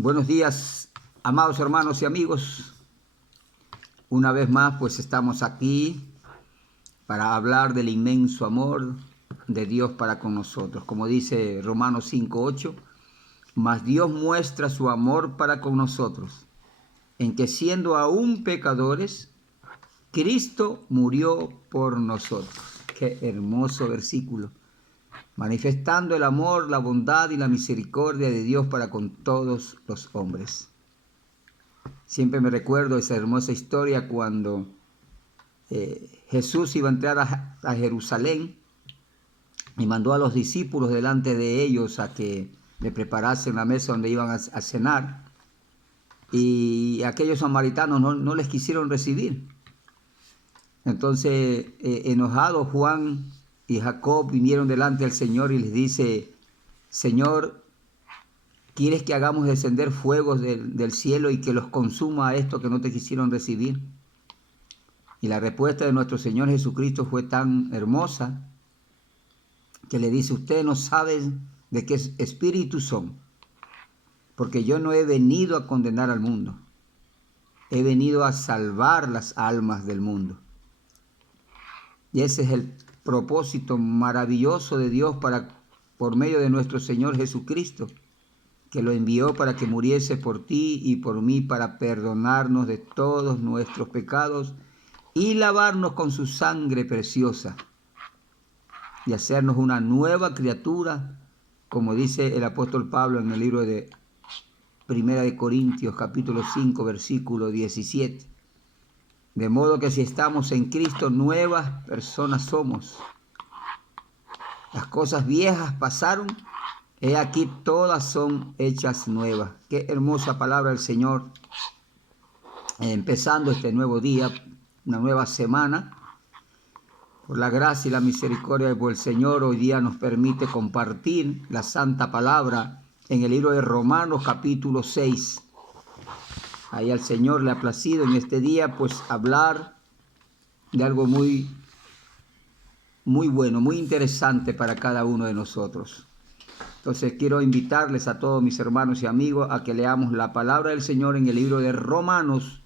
Buenos días, amados hermanos y amigos. Una vez más, pues estamos aquí para hablar del inmenso amor de Dios para con nosotros. Como dice Romanos 5:8, mas Dios muestra su amor para con nosotros, en que siendo aún pecadores, Cristo murió por nosotros. Qué hermoso versículo, manifestando el amor, la bondad y la misericordia de Dios para con todos los hombres. Siempre me recuerdo esa hermosa historia cuando Jesús iba a entrar a Jerusalén y mandó a los discípulos delante de ellos a que le preparasen la mesa donde iban a cenar, y aquellos samaritanos no les quisieron recibir. Entonces, enojados, Juan y Jacob vinieron delante del Señor y les dice: Señor, ¿quieres que hagamos descender fuegos del cielo y que los consuma a estos que no te quisieron recibir? Y la respuesta de nuestro Señor Jesucristo fue tan hermosa que le dice: ustedes no saben de qué espíritu son, porque yo no he venido a condenar al mundo, he venido a salvar las almas del mundo. Y ese es el propósito maravilloso de Dios por medio de nuestro Señor Jesucristo, que lo envió para que muriese por ti y por mí, para perdonarnos de todos nuestros pecados y lavarnos con su sangre preciosa y hacernos una nueva criatura, como dice el apóstol Pablo en el libro de Primera de Corintios, capítulo 5, versículo 17. De modo que si estamos en Cristo, nuevas personas somos. Las cosas viejas pasaron, he aquí todas son hechas nuevas. Qué hermosa palabra del Señor. Empezando este nuevo día, una nueva semana. Por la gracia y la misericordia del Señor, hoy día nos permite compartir la santa palabra en el libro de Romanos, capítulo 6. Ahí al Señor le ha placido en este día pues hablar de algo muy bueno, muy interesante para cada uno de nosotros. Entonces quiero invitarles a todos mis hermanos y amigos a que leamos la palabra del Señor en el libro de Romanos,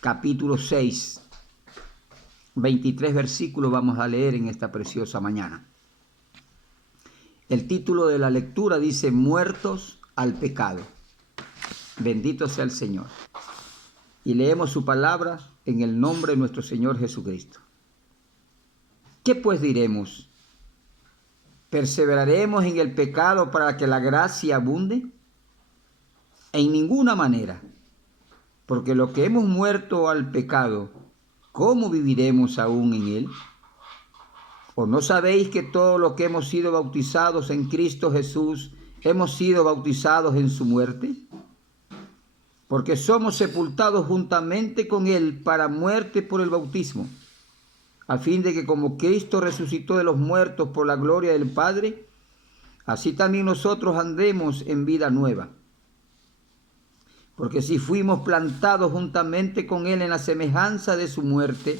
capítulo 6. 23 versículos vamos a leer en esta preciosa mañana. El título de la lectura dice: muertos al pecado. Bendito sea el Señor. Y leemos su palabra en el nombre de nuestro Señor Jesucristo. ¿Qué pues diremos? ¿Perseveraremos en el pecado para que la gracia abunde? En ninguna manera, porque lo que hemos muerto al pecado, ¿cómo viviremos aún en él? ¿O no sabéis que todos los que hemos sido bautizados en Cristo Jesús, hemos sido bautizados en su muerte? Porque somos sepultados juntamente con él para muerte por el bautismo, a fin de que como Cristo resucitó de los muertos por la gloria del Padre, así también nosotros andemos en vida nueva. Porque si fuimos plantados juntamente con él en la semejanza de su muerte,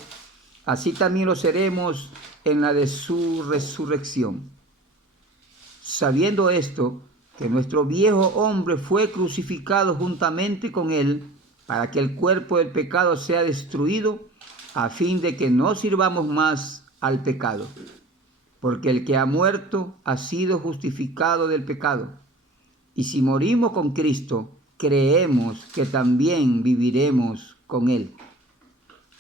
así también lo seremos en la de su resurrección. Sabiendo esto, que nuestro viejo hombre fue crucificado juntamente con él, para que el cuerpo del pecado sea destruido, a fin de que no sirvamos más al pecado. Porque el que ha muerto ha sido justificado del pecado. Y si morimos con Cristo, creemos que también viviremos con él.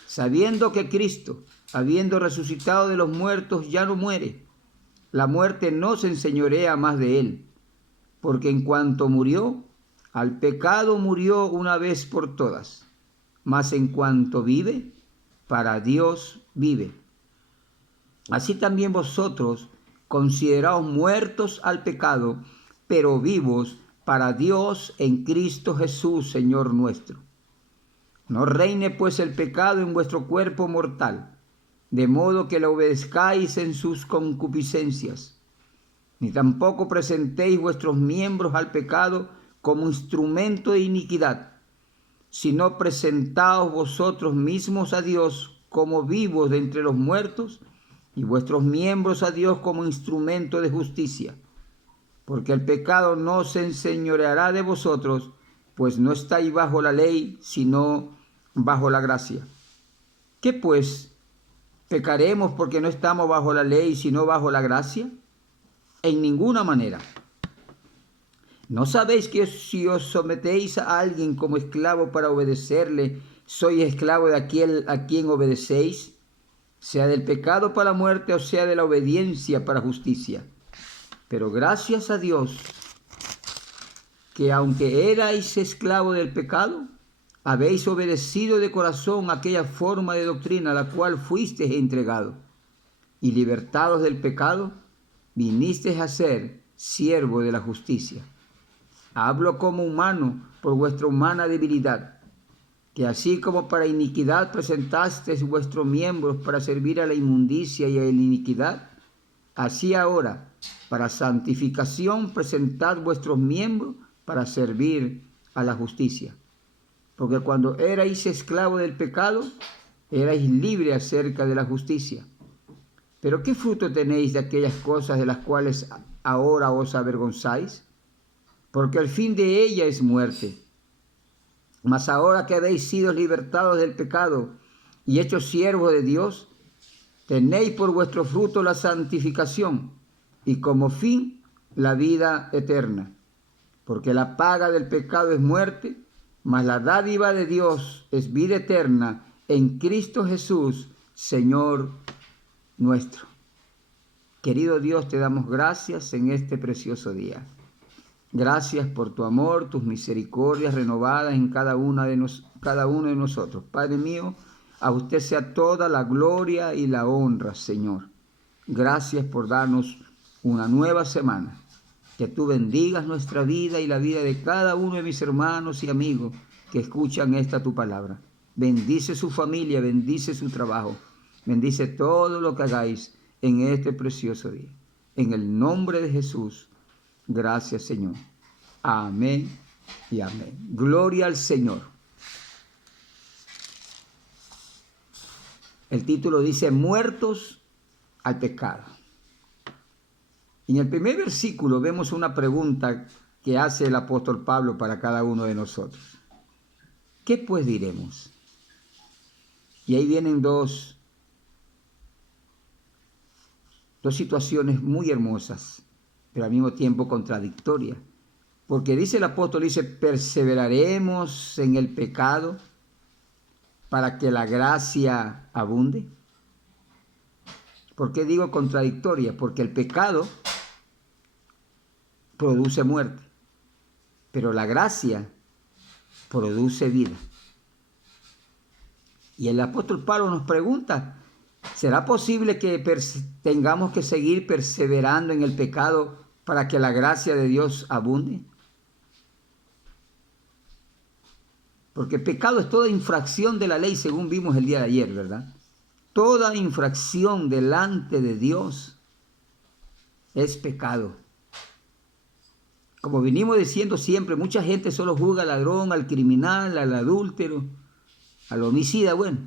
Sabiendo que Cristo, habiendo resucitado de los muertos, ya no muere, la muerte no se enseñorea más de él. Porque en cuanto murió, al pecado murió una vez por todas, mas en cuanto vive, para Dios vive. Así también vosotros, consideraos muertos al pecado, pero vivos para Dios en Cristo Jesús, Señor nuestro. No reine pues el pecado en vuestro cuerpo mortal, de modo que le obedezcáis en sus concupiscencias. Ni tampoco presentéis vuestros miembros al pecado como instrumento de iniquidad, sino presentaos vosotros mismos a Dios como vivos de entre los muertos, y vuestros miembros a Dios como instrumento de justicia. Porque el pecado no se enseñoreará de vosotros, pues no estáis bajo la ley, sino bajo la gracia. ¿Qué pues? ¿Pecaremos porque no estamos bajo la ley, sino bajo la gracia? En ninguna manera. ¿No sabéis que si os sometéis a alguien como esclavo para obedecerle, sois esclavo de aquel a quien obedecéis, sea del pecado para muerte o sea de la obediencia para justicia? Pero gracias a Dios, que aunque erais esclavo del pecado, habéis obedecido de corazón aquella forma de doctrina a la cual fuisteis entregado, y libertados del pecado, vinisteis a ser siervo de la justicia. Hablo como humano por vuestra humana debilidad, que así como para iniquidad presentasteis vuestros miembros para servir a la inmundicia y a la iniquidad, así ahora, para santificación, presentad vuestros miembros para servir a la justicia. Porque cuando erais esclavos del pecado, erais libres acerca de la justicia. Pero ¿qué fruto tenéis de aquellas cosas de las cuales ahora os avergonzáis? Porque el fin de ella es muerte. Mas ahora que habéis sido libertados del pecado y hechos siervos de Dios, tenéis por vuestro fruto la santificación y como fin la vida eterna. Porque la paga del pecado es muerte, mas la dádiva de Dios es vida eterna en Cristo Jesús, Señor nuestro. Querido Dios, te damos gracias en este precioso día. Gracias por tu amor, tus misericordias renovadas en cada uno de nosotros. Padre mío, a usted sea toda la gloria y la honra, Señor. Gracias por darnos una nueva semana. Que tú bendigas nuestra vida y la vida de cada uno de mis hermanos y amigos que escuchan esta tu palabra. Bendice su familia, bendice su trabajo, bendice todo lo que hagáis en este precioso día. En el nombre de Jesús, gracias Señor. Amén y amén. Gloria al Señor. El título dice, muertos al pecado. En el primer versículo vemos una pregunta que hace el apóstol Pablo para cada uno de nosotros. ¿Qué pues diremos? Y ahí vienen dos situaciones muy hermosas, pero al mismo tiempo contradictorias. Porque dice el apóstol, perseveraremos en el pecado para que la gracia abunde. ¿Por qué digo contradictoria? Porque el pecado produce muerte, pero la gracia produce vida. Y el apóstol Pablo nos pregunta, ¿será posible que tengamos que seguir perseverando en el pecado para que la gracia de Dios abunde? Porque pecado es toda infracción de la ley, según vimos el día de ayer, ¿verdad? Toda infracción delante de Dios es pecado. Como venimos diciendo siempre, mucha gente solo juzga al ladrón, al criminal, al adúltero, al homicida, bueno.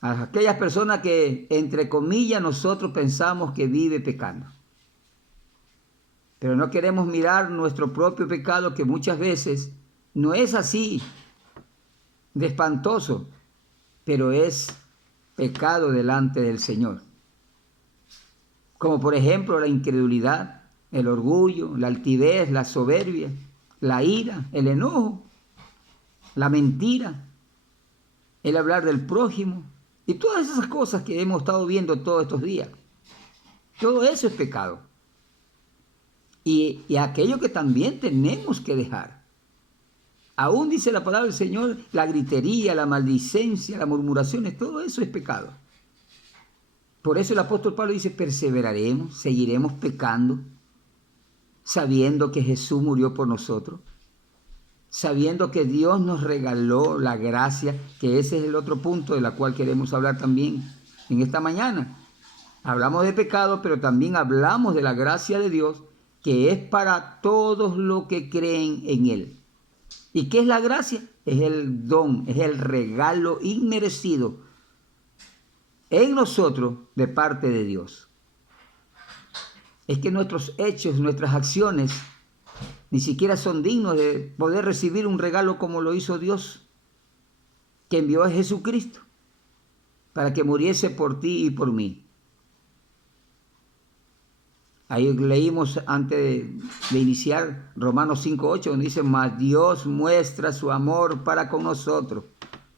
A aquellas personas que, entre comillas, nosotros pensamos que vive pecando. Pero no queremos mirar nuestro propio pecado, que muchas veces no es así de espantoso, pero es pecado delante del Señor. Como por ejemplo la incredulidad, el orgullo, la altivez, la soberbia, la ira, el enojo, la mentira, el hablar del prójimo y todas esas cosas que hemos estado viendo todos estos días. Todo eso es pecado. Y aquello que también tenemos que dejar. Aún dice la palabra del Señor, la gritería, la maldicencia, las murmuraciones, todo eso es pecado. Por eso el apóstol Pablo dice, perseveraremos, seguiremos pecando, sabiendo que Jesús murió por nosotros, sabiendo que Dios nos regaló la gracia, que ese es el otro punto de la cual queremos hablar también en esta mañana. Hablamos de pecado, pero también hablamos de la gracia de Dios, que es para todos los que creen en Él. ¿Y qué es la gracia? Es el don, es el regalo inmerecido en nosotros de parte de Dios. Es que nuestros hechos, nuestras acciones Ni siquiera son dignos de poder recibir un regalo como lo hizo Dios, que envió a Jesucristo para que muriese por ti y por mí. Ahí leímos antes de iniciar Romanos 5:8, donde dice: mas Dios muestra su amor para con nosotros,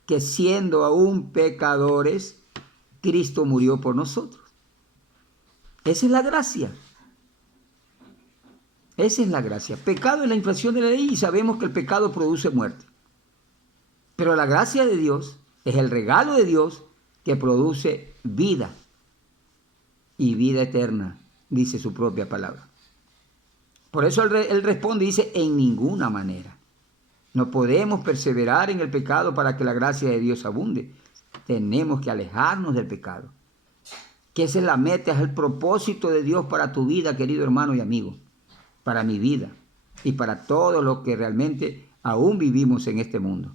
que siendo aún pecadores, Cristo murió por nosotros. Esa es la gracia. Esa es la gracia. Pecado es la infracción de la ley y sabemos que el pecado produce muerte. Pero la gracia de Dios es el regalo de Dios que produce vida y vida eterna, dice su propia palabra. Por eso él responde y dice: en ninguna manera. No podemos perseverar en el pecado para que la gracia de Dios abunde. Tenemos que alejarnos del pecado. Que esa es la meta, es el propósito de Dios para tu vida, querido hermano y amigo. Para mi vida y para todos los que realmente aún vivimos en este mundo.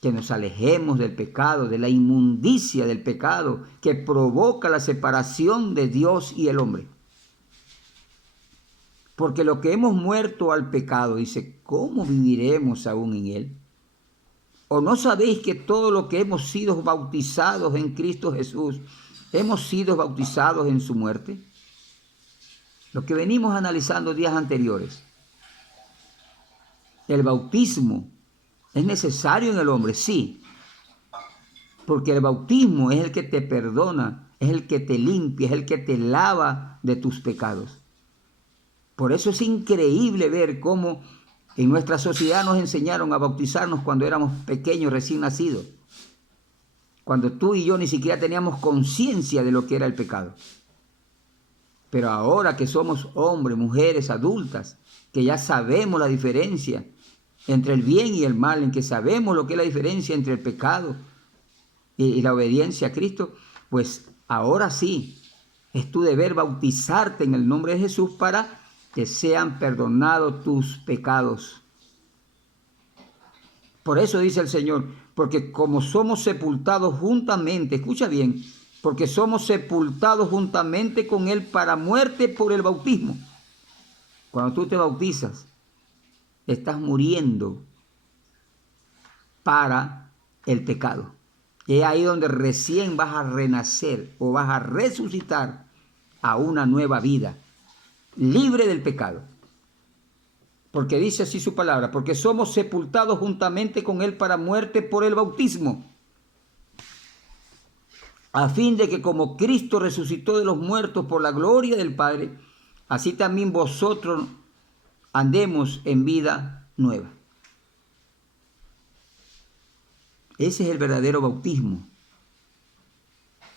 Que nos alejemos del pecado, de la inmundicia del pecado que provoca la separación de Dios y el hombre. Porque lo que hemos muerto al pecado, dice, ¿cómo viviremos aún en él? ¿O no sabéis que todo lo que hemos sido bautizados en Cristo Jesús, hemos sido bautizados en su muerte? Lo que venimos analizando días anteriores. El bautismo es necesario en el hombre, sí, porque el bautismo es el que te perdona, es el que te limpia, es el que te lava de tus pecados. Por eso es increíble ver cómo en nuestra sociedad nos enseñaron a bautizarnos cuando éramos pequeños, recién nacidos, cuando tú y yo ni siquiera teníamos conciencia de lo que era el pecado. Pero ahora que somos hombres, mujeres, adultas, que ya sabemos la diferencia entre el bien y el mal, en que sabemos lo que es la diferencia entre el pecado y la obediencia a Cristo, pues ahora sí, es tu deber bautizarte en el nombre de Jesús para que sean perdonados tus pecados. Por eso dice el Señor, porque como somos sepultados juntamente, escucha bien, porque somos sepultados juntamente con Él para muerte por el bautismo. Cuando tú te bautizas, estás muriendo para el pecado. Y es ahí donde recién vas a renacer o vas a resucitar a una nueva vida, libre del pecado. Porque dice así su palabra, porque somos sepultados juntamente con Él para muerte por el bautismo, a fin de que como Cristo resucitó de los muertos por la gloria del Padre, así también vosotros andemos en vida nueva. Ese es el verdadero bautismo,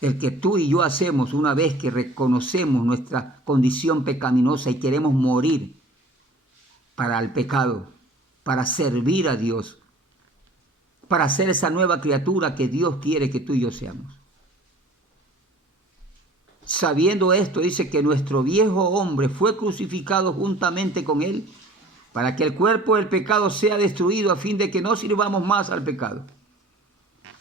el que tú y yo hacemos una vez que reconocemos nuestra condición pecaminosa y queremos morir para el pecado, para servir a Dios, para ser esa nueva criatura que Dios quiere que tú y yo seamos. Sabiendo esto, dice que nuestro viejo hombre fue crucificado juntamente con Él para que el cuerpo del pecado sea destruido a fin de que no sirvamos más al pecado.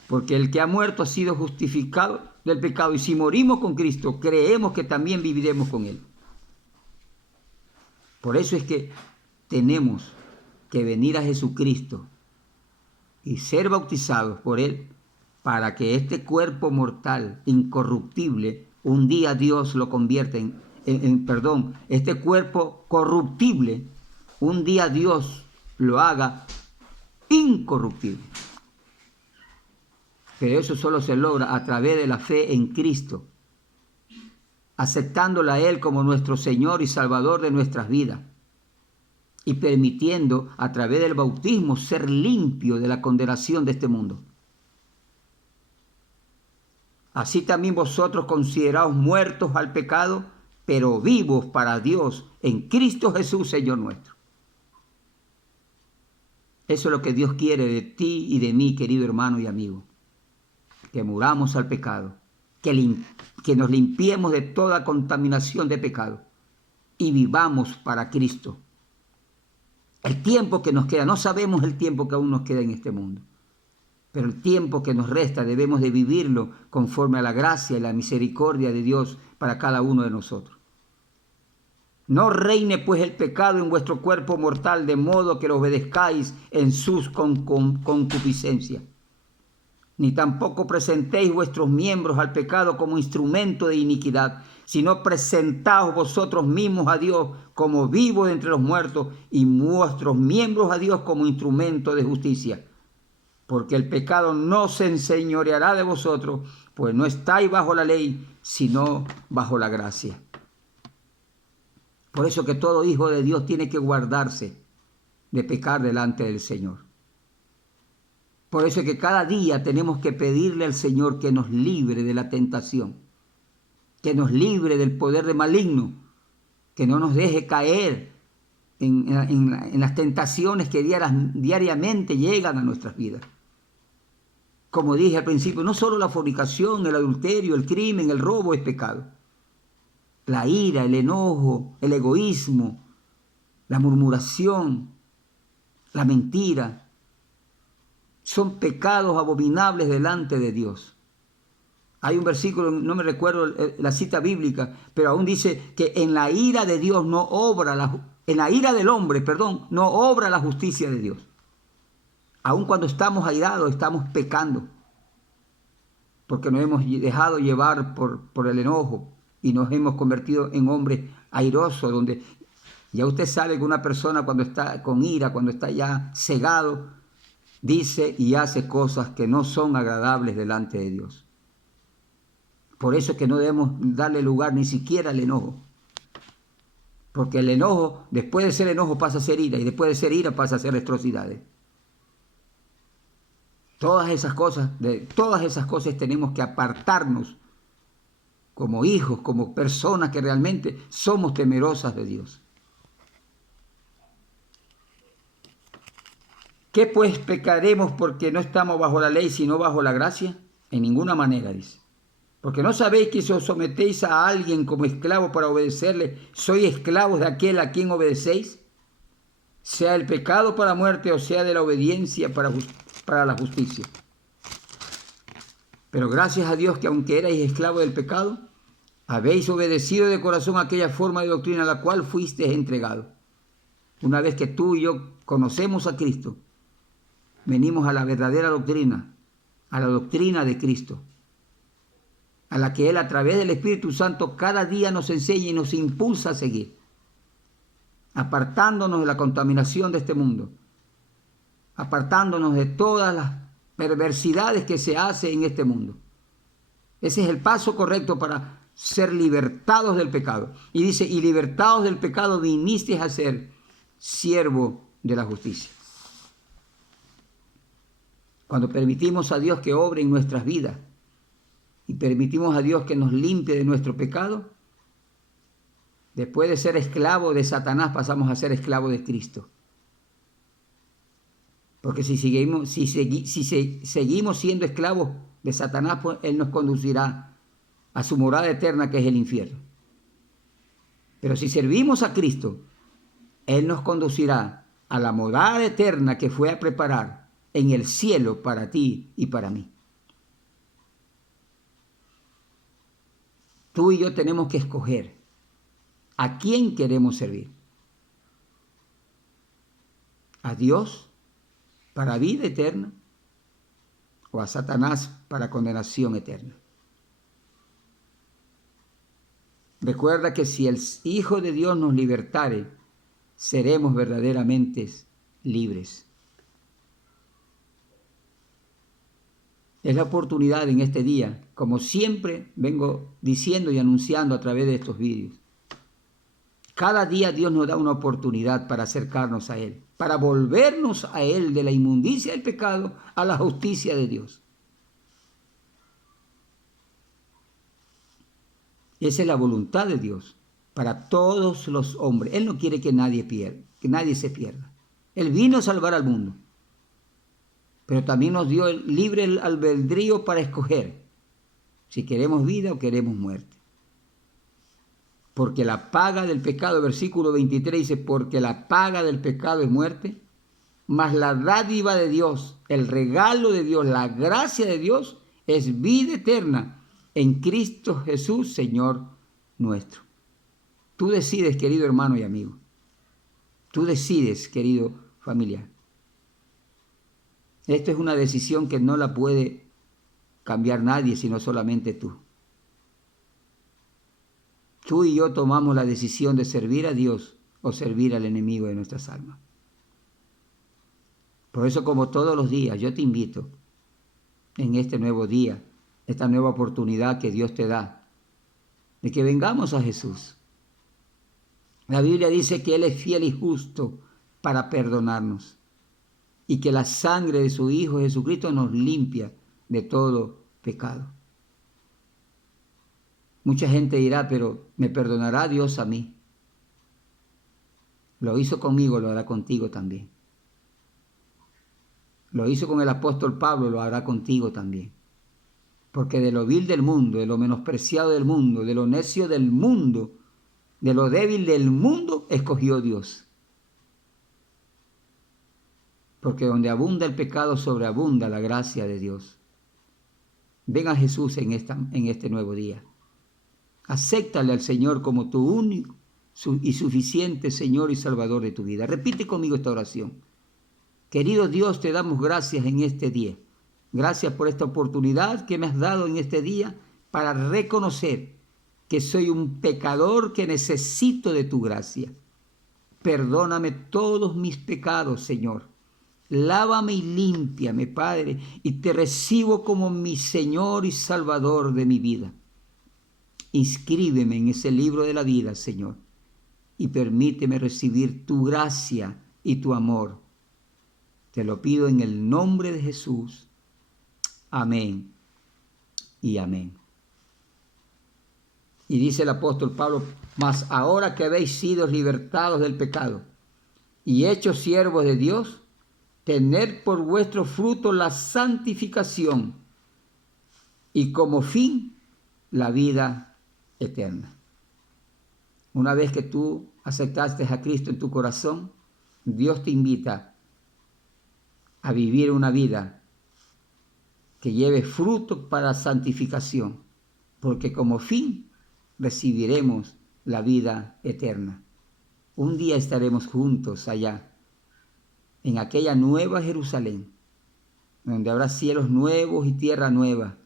Porque el que ha muerto ha sido justificado del pecado y si morimos con Cristo, creemos que también viviremos con Él. Por eso es que tenemos que venir a Jesucristo y ser bautizados por Él para que este cuerpo mortal, incorruptible, un día Dios lo convierte este cuerpo corruptible, un día Dios lo haga incorruptible. Pero eso solo se logra a través de la fe en Cristo, aceptándole a Él como nuestro Señor y Salvador de nuestras vidas y permitiendo a través del bautismo ser limpio de la condenación de este mundo. Así también vosotros consideraos muertos al pecado, pero vivos para Dios en Cristo Jesús, Señor nuestro. Eso es lo que Dios quiere de ti y de mí, querido hermano y amigo. Que muramos al pecado, que nos limpiemos de toda contaminación de pecado y vivamos para Cristo. El tiempo que nos queda, no sabemos el tiempo que aún nos queda en este mundo, pero el tiempo que nos resta debemos de vivirlo conforme a la gracia y la misericordia de Dios para cada uno de nosotros. No reine pues el pecado en vuestro cuerpo mortal, de modo que lo obedezcáis en sus concupiscencias. Ni tampoco presentéis vuestros miembros al pecado como instrumento de iniquidad, sino presentaos vosotros mismos a Dios como vivos de entre los muertos, y vuestros miembros a Dios como instrumento de justicia. Porque el pecado no se enseñoreará de vosotros, pues no estáis bajo la ley, sino bajo la gracia. Por eso que todo hijo de Dios tiene que guardarse de pecar delante del Señor. Por eso es que cada día tenemos que pedirle al Señor que nos libre de la tentación, que nos libre del poder de maligno, que no nos deje caer en las tentaciones que diariamente llegan a nuestras vidas. Como dije al principio, no solo la fornicación, el adulterio, el crimen, el robo es pecado. La ira, el enojo, el egoísmo, la murmuración, la mentira, son pecados abominables delante de Dios. Hay un versículo, no me recuerdo la cita bíblica, pero aún dice que en la ira de Dios no obra, en la ira del hombre, perdón, no obra la justicia de Dios. Aun cuando estamos airados, estamos pecando, porque nos hemos dejado llevar por el enojo y nos hemos convertido en hombres airosos, donde ya usted sabe que una persona cuando está con ira, cuando está ya cegado, dice y hace cosas que no son agradables delante de Dios. Por eso es que no debemos darle lugar ni siquiera al enojo. Porque el enojo, después de ser enojo, pasa a ser ira, y después de ser ira pasa a ser atrocidades. Todas esas cosas tenemos que apartarnos como hijos, como personas que realmente somos temerosas de Dios. ¿Qué pues pecaremos porque no estamos bajo la ley, sino bajo la gracia? En ninguna manera, dice. Porque no sabéis que si os sometéis a alguien como esclavo para obedecerle, sois esclavos de aquel a quien obedecéis, sea el pecado para muerte o sea de la obediencia para la justicia. Pero gracias a Dios que aunque erais esclavos del pecado, habéis obedecido de corazón aquella forma de doctrina a la cual fuisteis entregados. Una vez que tú y yo conocemos a Cristo, venimos a la verdadera doctrina, a la doctrina de Cristo, a la que Él a través del Espíritu Santo cada día nos enseña y nos impulsa a seguir, apartándonos de la contaminación de este mundo, apartándonos de todas las perversidades que se hacen en este mundo. Ese es el paso correcto para ser libertados del pecado. Y dice, y libertados del pecado vinisteis a ser siervo de la justicia. Cuando permitimos a Dios que obre en nuestras vidas y permitimos a Dios que nos limpie de nuestro pecado, después de ser esclavo de Satanás pasamos a ser esclavo de Cristo. Porque si seguimos siendo esclavos de Satanás, pues Él nos conducirá a su morada eterna, que es el infierno. Pero si servimos a Cristo, Él nos conducirá a la morada eterna que fue a preparar en el cielo para ti y para mí. Tú y yo tenemos que escoger a quién queremos servir. ¿A Dios para vida eterna o a Satanás para condenación eterna? Recuerda que si el Hijo de Dios nos libertare, seremos verdaderamente libres. Es la oportunidad en este día, como siempre vengo diciendo y anunciando a través de estos vídeos. Cada día Dios nos da una oportunidad para acercarnos a Él, para volvernos a Él de la inmundicia del pecado a la justicia de Dios. Esa es la voluntad de Dios para todos los hombres. Él no quiere que nadie se pierda. Él vino a salvar al mundo, pero también nos dio el libre albedrío para escoger si queremos vida o queremos muerte. Porque la paga del pecado, versículo 23 dice, porque la paga del pecado es muerte, mas la dádiva de Dios, el regalo de Dios, la gracia de Dios es vida eterna en Cristo Jesús, Señor nuestro. Tú decides, querido hermano y amigo. Tú decides, querido familiar. Esto es una decisión que no la puede cambiar nadie, sino solamente tú. Tú y yo tomamos la decisión de servir a Dios o servir al enemigo de nuestras almas. Por eso, como todos los días, yo te invito en este nuevo día, esta nueva oportunidad que Dios te da, de que vengamos a Jesús. La Biblia dice que Él es fiel y justo para perdonarnos y que la sangre de su Hijo Jesucristo nos limpia de todo pecado. Mucha gente dirá, pero ¿me perdonará Dios a mí? Lo hizo conmigo, lo hará contigo también. Lo hizo con el apóstol Pablo, lo hará contigo también. Porque de lo vil del mundo, de lo menospreciado del mundo, de lo necio del mundo, de lo débil del mundo, escogió Dios. Porque donde abunda el pecado, sobreabunda la gracia de Dios. Ven a Jesús en este nuevo día. Acéptale al Señor como tu único y suficiente Señor y Salvador de tu vida. Repite conmigo esta oración. Querido Dios, te damos gracias en este día. Gracias por esta oportunidad que me has dado en este día para reconocer que soy un pecador que necesito de tu gracia. Perdóname todos mis pecados, Señor. Lávame y límpiame, Padre, y te recibo como mi Señor y Salvador de mi vida. Inscríbeme en ese libro de la vida, Señor, y permíteme recibir tu gracia y tu amor. Te lo pido en el nombre de Jesús. Amén y amén. Y dice el apóstol Pablo, mas ahora que habéis sido libertados del pecado y hechos siervos de Dios, tened por vuestro fruto la santificación y como fin la vida eterna. Una vez que tú aceptaste a Cristo en tu corazón, Dios te invita a vivir una vida que lleve fruto para santificación, porque como fin recibiremos la vida eterna. Un día estaremos juntos allá, en aquella nueva Jerusalén, donde habrá cielos nuevos y tierra nueva,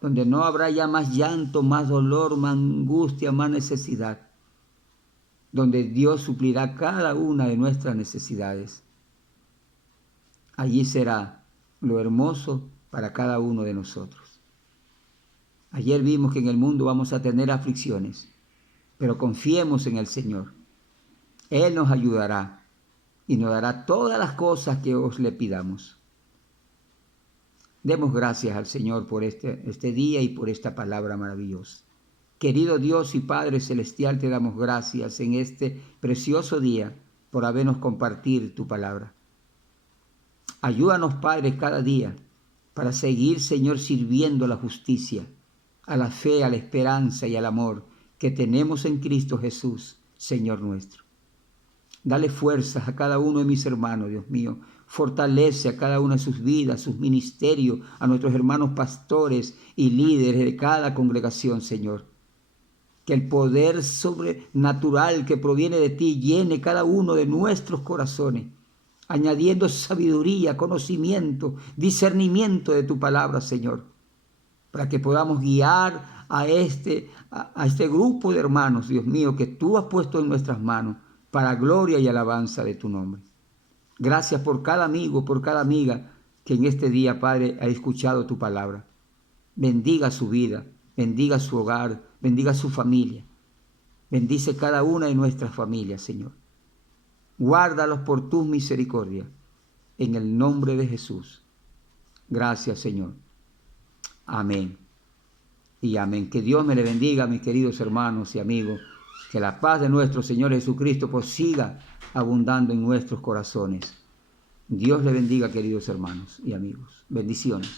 donde no habrá ya más llanto, más dolor, más angustia, más necesidad, donde Dios suplirá cada una de nuestras necesidades. Allí será lo hermoso para cada uno de nosotros. Ayer vimos que en el mundo vamos a tener aflicciones, pero confiemos en el Señor. Él nos ayudará y nos dará todas las cosas que os le pidamos. Demos gracias al Señor por este día y por esta palabra maravillosa. Querido Dios y Padre Celestial, te damos gracias en este precioso día por habernos compartido tu palabra. Ayúdanos, Padre, cada día para seguir, Señor, sirviendo a la justicia, a la fe, a la esperanza y al amor que tenemos en Cristo Jesús, Señor nuestro. Dale fuerzas a cada uno de mis hermanos, Dios mío. Fortalece a cada una de sus vidas, sus ministerios, a nuestros hermanos pastores y líderes de cada congregación, Señor. Que el poder sobrenatural que proviene de ti llene cada uno de nuestros corazones, añadiendo sabiduría, conocimiento, discernimiento de tu palabra, Señor, para que podamos guiar a este grupo de hermanos, Dios mío, que tú has puesto en nuestras manos para gloria y alabanza de tu nombre. Gracias por cada amigo, por cada amiga que en este día, Padre, ha escuchado tu palabra. Bendiga su vida, bendiga su hogar, bendiga su familia. Bendice cada una de nuestras familias, Señor. Guárdalos por tu misericordia, en el nombre de Jesús. Gracias, Señor. Amén y amén. Que Dios me le bendiga, mis queridos hermanos y amigos. Que la paz de nuestro Señor Jesucristo pues siga abundando en nuestros corazones. Dios le bendiga, queridos hermanos y amigos. Bendiciones.